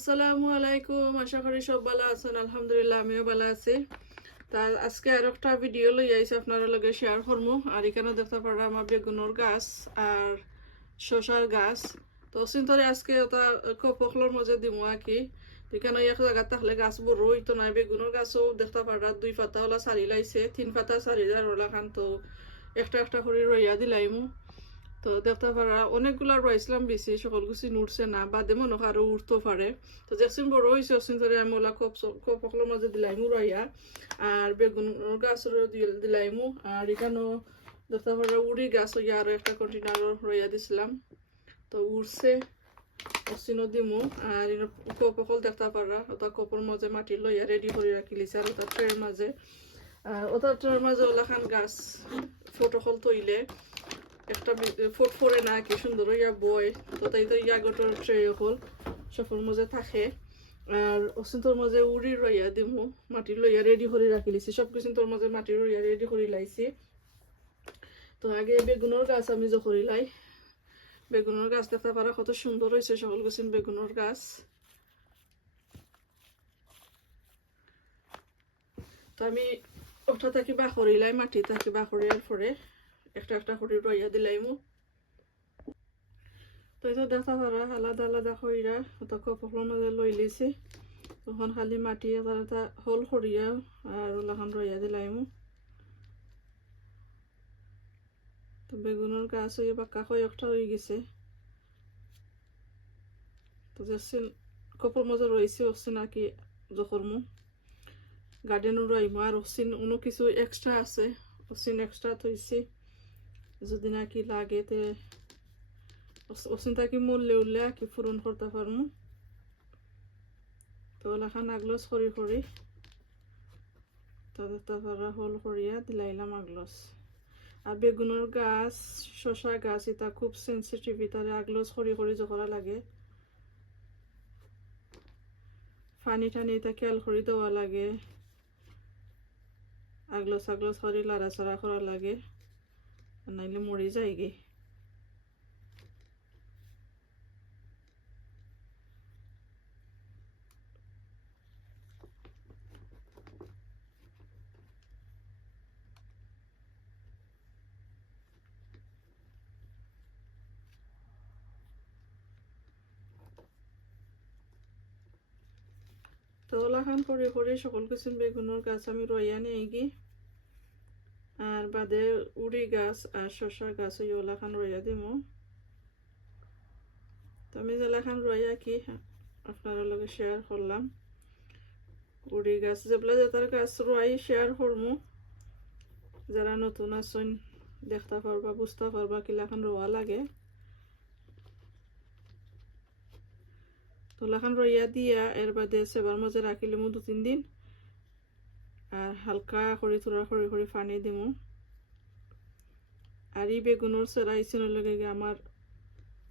আসসালামু আলাইকুম, আশা করি সব ভালো আছেন, আলহামদুলিল্লাহ আমিও ভালো আছি। তা আজকে আর একটা ভিডিও লই আইছি, আপনারা লগে শেয়ার করব আর এখানে দেখতে পারা আমার বেগুনের গাছ আর শশার গাছ। তো চিন্তরে আজকে ওটা কপকলোর মধ্যে দিমু আর কি। এখানে এক জায়গা থাকলে গাছ বড় হইতো নাই বেগুনের গাছও দেখতে পারা দুই পাতা ওলা সারি লাইছে, তিন পাতা সারি যার ওলা খান তো একটা একটা করে রইয়া দিলাইমু। তো দেখতে পারা অনেকগুলা রয়েছিলাম বেশি সকল কিছু উঠছে না বা দেমন আরও উঠতেও পারে তো যেসিন বড় হয়েছে অসিন ধরে আমি ওলা কপ কপকলের মাঝে দিলাইমু রইয়া আর বেগুন গাছের দিলাইমু আর এখানেও দেখতে পারা উড়ি গাছ হইয়া আরও একটা কন্টেনার রইয়া দিছিলাম। তো উঠছে অসিনও দিমু আর কপকল দেখতে পারা ওটা কপর মাঝে মাটি লইয়া রেডি করে রাখি লিছে আর ওটা ট্রের মাঝে ওটা ট্রের মাঝে ওলাখান গাছ ফটোকল তৈলে। একটা ফুট ফোরে না, কি সুন্দর ইয়া বয়, তো তাই তো ইয়া ট্রে হল। সফর মধ্যে থাকে। আর মাঝে উড়ি রইয়া দিমু, মাটি লইয়া রেডি করে রাখি লিছি। সব কিছু তোর মাঝে মাটি রইয়া রেডি করে লাইছি। তো আগে বেগুনের গাছ আমি যখনই লাই, বেগুনের গাছ দেখতে পারা কত সুন্দর হয়েছে সকল কিছু বেগুনের গাছ। তো আমি ওটা থাকি বাখরিলাই মাটি থাকি বাখরিয়ার পরে। একটা একটা করে রইয়া দিলাইমু। তো এটা দেখা পারা আলাদা আলাদা কইরা ওটা মধ্যে লই লিছি তখন খালি মাটি এটা হল সরিয়া আর ওলাখান রইয়া দিলাইমু। তো বেগুনের গাছ হয়ে বাক্কা কয়েকটা হয়ে গেছে। তো যেসিন কপর মধ্যে রয়েছে ওসিন আর কি জখরমু গার্ডেনও রইমু, আর ওসিন অন্য কিছু এক্সট্রা আছে ওসিন এক্সট্রা থইছি। যদি নাকি লাগে তে অচিন্তাকি মূল্যে উঠলে কি পূরণ করতে পারমু। তো ওলাখান আগলস করি করি তাদের হল করিয়া দিলাইলাম আগলস। আর বেগুনের গাছ, শশা গাছ, এটা খুব সেন্সিটিভ ইতারে আগলস করি করি জকরা লাগে। পানি টানি এটা খেয়াল করে দেওয়া লাগে। আগলস আগলস করে লাড়াচাড়া করা লাগে। নাইলে মরে যায় গে তো ওলাখান করে করে সকল কিছু বেগুনের গাছ আমি রইয়া নিয়ে গিয়ে আর বাদে উড়ি গাছ আর শশা গাছ, ওই ওলাখান রইয়া দিব তো আমি জেলাখান রইয়া কি আপনার লগে শেয়ার করলাম। উড়ি গাছ যেগুলা যেটার গাছ রই শেয়ার করমু। যারা নতুন আসুন দেখতে পারবা, বুঝতে পারবা কিলাখান রোয়া লাগে। তোলাখান রইয়া দিয়া, এর বাদে সেবার মাঝে রাখিলিমু দু তিন দিন। আর হালকা করে থোড়া করে করে পানি দিমু। আর এই বেগুনের সেরাই লগে আমার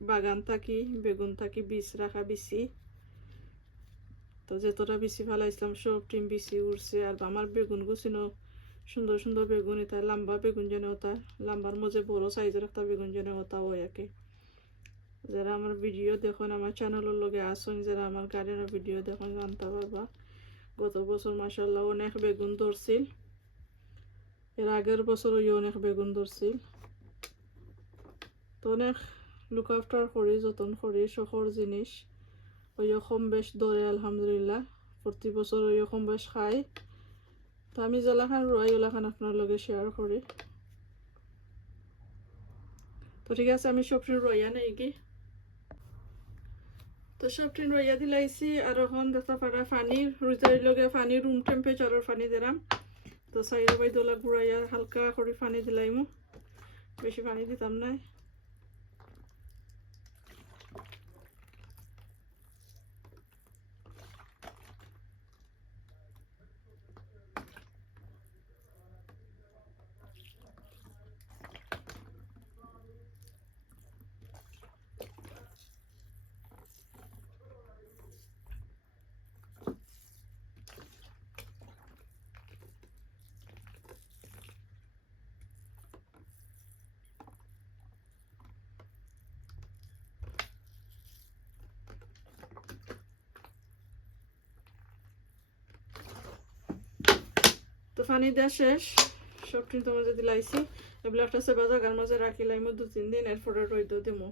বাগান থাকি, বেগুন থাকি বীজ রাখা বেশি তো যতটা বেশি ফালাইছিলাম সব টিম বেশি উঠছে আর আমার বেগুন গুছিনো সুন্দর সুন্দর বেগুন, এটা লম্বা বেগুন যেন ওটা লম্বার মধ্যে বড় সাইজের একটা বেগুন যেন ওটা ওই আর কি যারা আমার ভিডিও দেখুন আমার চ্যানেলের লগে আসুন যারা আমার গার্ডেনের ভিডিও দেখুন জানতে পারবা গত বছর মাসাল্লাহ অনেক বেগুন ধরছিল। এর আগের বছর অনেক বেগুন ধরছিল। তো অনেক লুক আফটার করি, যতন করি, শখর জিনিস। ওই কম বেশ ধরে, আলহামদুলিল্লাহ। প্রতি বছর ওই কম বেশ খাই। তো আমি জেলাখান রয় ওলাখান আপনার লগে শেয়ার করি। তো ঠিক আছে, আমি সব রইয়া নেই কি? তো সব ট্রেন রইয়া দিলাইছি আর এখন দেখতে পারা পানি রুইতার লগে পানি রুম টেম্পারেচারের পানি দিলাম। তো সাইড বাই দোলা ঘুরাইয়া হালকা করে পানি দিলাইমু। বেশি পানি দিতাম নাই। তো পানি দেওয়া শেষ। সব কিন্তু মাঝে দিলাইছি একটা সেবা জায়গার মাঝে রাখিলাম দু তিন দিন, এরপরে রইদ দিমু।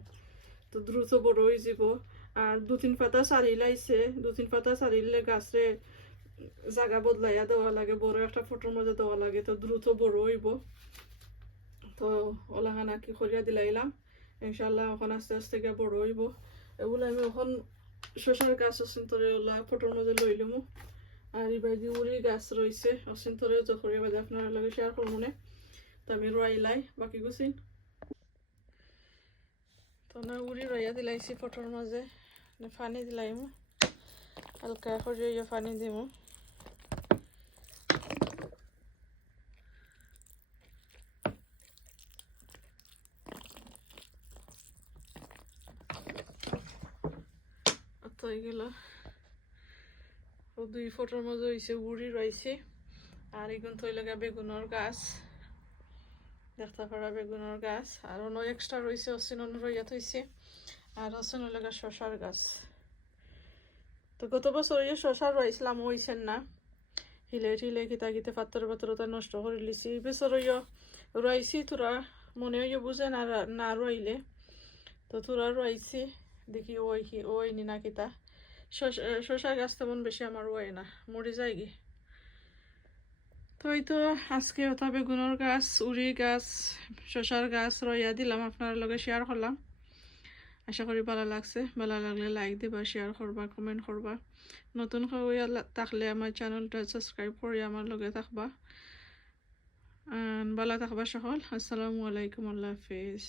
তো দ্রুত বড় হয়ে যাব। আর দু তিন পাতা সারি লাইছে, দু তিন পাতা সারিলে গাছরে জায়গা বদলাইয়া দেওয়া লাগে, বড় একটা ফটোর মধ্যে দেওয়া লাগে, তো দ্রুত বড় হইব। তো ওলাখানা কি করিয়া দিলাইলাম। ইনশাল্লাহ এখন আস্তে আস্তে গিয়ে বড় হইব। এগুলো আমি এখন শশার গাছ অচিন্তরে ওলা ফটোর মধ্যে লইলাম আর ইবাদি উড়ি গাছ রয়েছে। অচিন্তরে জখরিয়া বাদে আপনার লগে শেয়ার করব না তো আমি রয়াইলাই বাকি গুছিন। তো না উড়ি রয়া দিলাইছি ফটোর মাঝে পানি দিলাইমু। হালকা করে পানি দিমু। তো এগুলো দুই ফটোর মধ্যে হয়েছে উড়ি রয়েছে আর এগুন থই লাগা বেগুনের গাছ। দেখতে পারা বেগুনের গাছ। আর অন্য এক্সট্রা রয়েছে অসিন রইয়া থইছে আর অসিন লাগা শশার গাছ। তো গত বছর এই শশার রয়েছিলাম হইছেন না। হিলে টিলে কিতা কিতে পাত্তর পাত্তর তা নষ্ট করে লিছি এই বছর রয়েছি তোরা মনে হয় বুঝে না না রইলে। তো তোরা রয়েছি দেখি ওই ওই নি না কিতা শশা গাছ তেমন বেশি আমার ওই না, মরে যায় গে। তো এই তো আজকে ওটা বেগুনের গাছ, উড়ি গাছ শশার গাছ রইয়া দিলাম, আপনার লগে শেয়ার করলাম। আশা করি ভালো লাগছে, ভালো লাগলে লাইক দিবা শেয়ার করবা কমেন্ট করবা। নতুন হইয়া থাকলে আমার চ্যানেলটা সাবস্ক্রাইব করে আমার লগে থাকবা। ভালো থাকবা সকল। আসসালামু আলাইকুম, আল্লাহ হাফিজ।